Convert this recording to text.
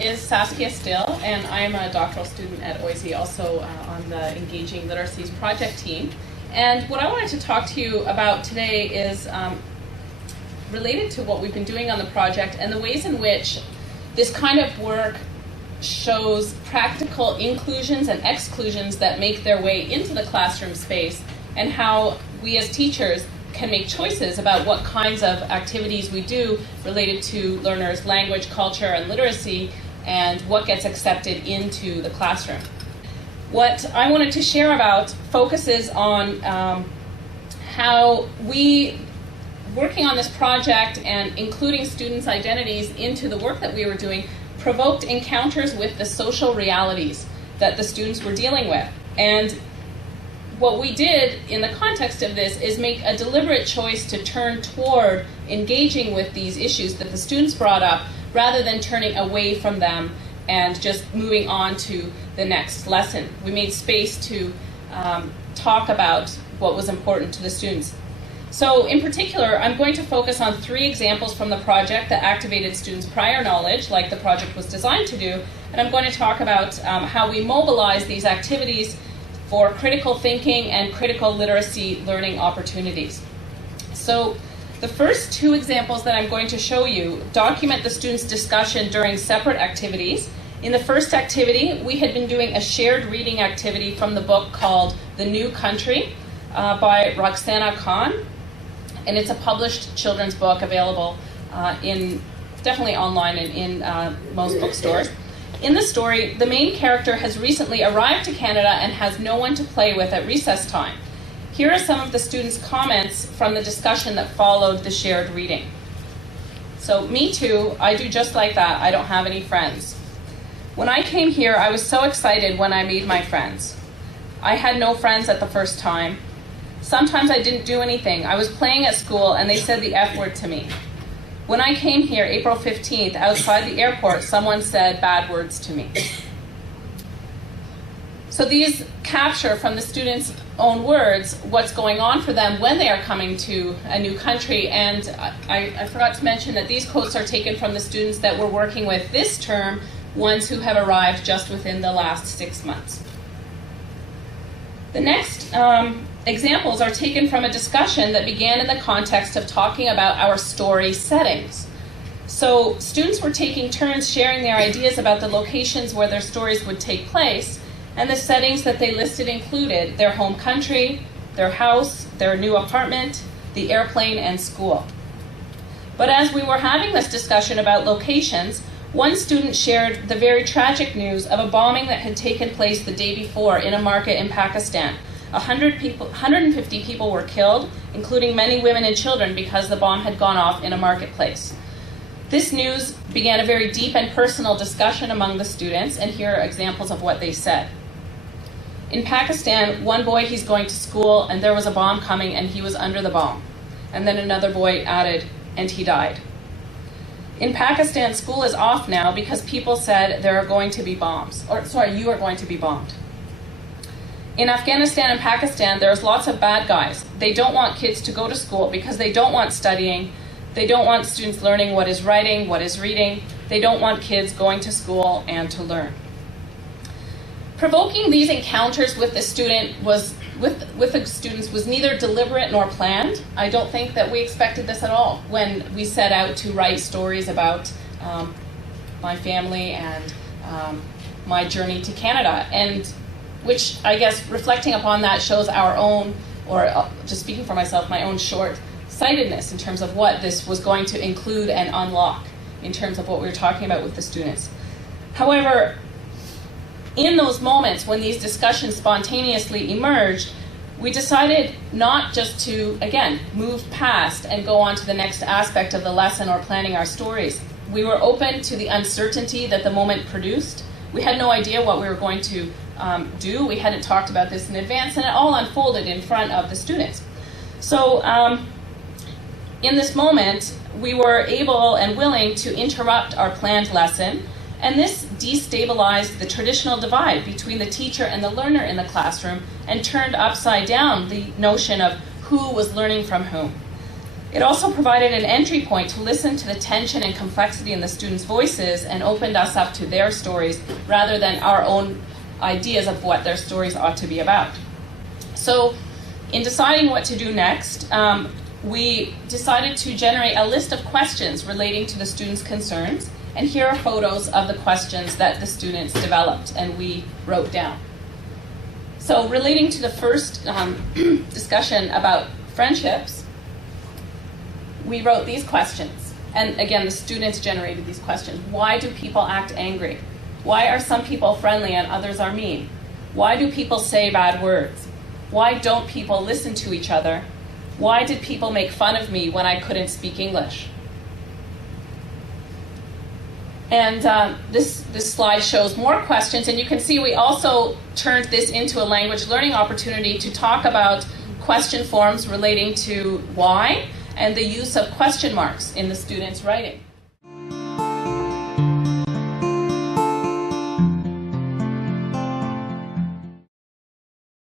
is Saskia Stille, and I'm a doctoral student at OISE, also on the Engaging Literacies project team. And what I wanted to talk to you about today is related to what we've been doing on the project and the ways in which this kind of work shows practical inclusions and exclusions that make their way into the classroom space, and how we as teachers can make choices about what kinds of activities we do related to learners' language, culture, and literacy, and what gets accepted into the classroom. What I wanted to share about focuses on how we, working on this project and including students' identities into the work that we were doing, provoked encounters with the social realities that the students were dealing with. And what we did in the context of this is make a deliberate choice to turn toward engaging with these issues that the students brought up, rather than turning away from them and just moving on to the next lesson. We made space to talk about what was important to the students. So in particular, I'm going to focus on 3 examples from the project that activated students' prior knowledge, like the project was designed to do, and I'm going to talk about how we mobilize these activities for critical thinking and critical literacy learning opportunities. So the first 2 examples that I'm going to show you document the students' discussion during separate activities. In the first activity, we had been doing a shared reading activity from the book called The New Country by Roxana Khan, and it's a published children's book available definitely online and in most bookstores. In the story, the main character has recently arrived to Canada and has no one to play with at recess time. Here are some of the students' comments from the discussion that followed the shared reading. So, me too, I do just like that, I don't have any friends. When I came here, I was so excited when I made my friends. I had no friends at the first time. Sometimes I didn't do anything. I was playing at school and they said the F word to me. When I came here, April 15th, outside the airport, someone said bad words to me. So these capture from the students' own words what's going on for them when they are coming to a new country. And I forgot to mention that these quotes are taken from the students that we're working with this term, ones who have arrived just within the last 6 months. The next examples are taken from a discussion that began in the context of talking about our story settings. So students were taking turns sharing their ideas about the locations where their stories would take place, and the settings that they listed included their home country, their house, their new apartment, the airplane, and school. But as we were having this discussion about locations, one student shared the very tragic news of a bombing that had taken place the day before in a market in Pakistan. 150 people were killed, including many women and children, because the bomb had gone off in a marketplace. This news began a very deep and personal discussion among the students, and here are examples of what they said. In Pakistan, one boy, he's going to school, and there was a bomb coming, and he was under the bomb. And then another boy added, and he died. In Pakistan, school is off now because people said there are going to be bombs. You are going to be bombed. In Afghanistan and Pakistan, there's lots of bad guys. They don't want kids to go to school because they don't want studying. They don't want students learning what is writing, what is reading. They don't want kids going to school and to learn. Provoking these encounters with the students was neither deliberate nor planned. I don't think that we expected this at all when we set out to write stories about my family and my journey to Canada, and which I guess reflecting upon that shows our own, or just speaking for myself, my own short-sightedness in terms of what this was going to include and unlock in terms of what we were talking about with the students. However, in those moments when these discussions spontaneously emerged, we decided not just to, again, move past and go on to the next aspect of the lesson or planning our stories. We were open to the uncertainty that the moment produced. We had no idea what we were going to do. We hadn't talked about this in advance, and it all unfolded in front of the students. So in this moment, we were able and willing to interrupt our planned lesson, and this destabilized the traditional divide between the teacher and the learner in the classroom and turned upside down the notion of who was learning from whom. It also provided an entry point to listen to the tension and complexity in the students' voices and opened us up to their stories rather than our own ideas of what their stories ought to be about. So in deciding what to do next, we decided to generate a list of questions relating to the students' concerns, and here are photos of the questions that the students developed and we wrote down. So relating to the first discussion about friendships, we wrote these questions. And again, the students generated these questions. Why do people act angry? Why are some people friendly and others are mean? Why do people say bad words? Why don't people listen to each other? Why did people make fun of me when I couldn't speak English? And this slide shows more questions, and you can see we also turned this into a language learning opportunity to talk about question forms relating to why and the use of question marks in the students' writing.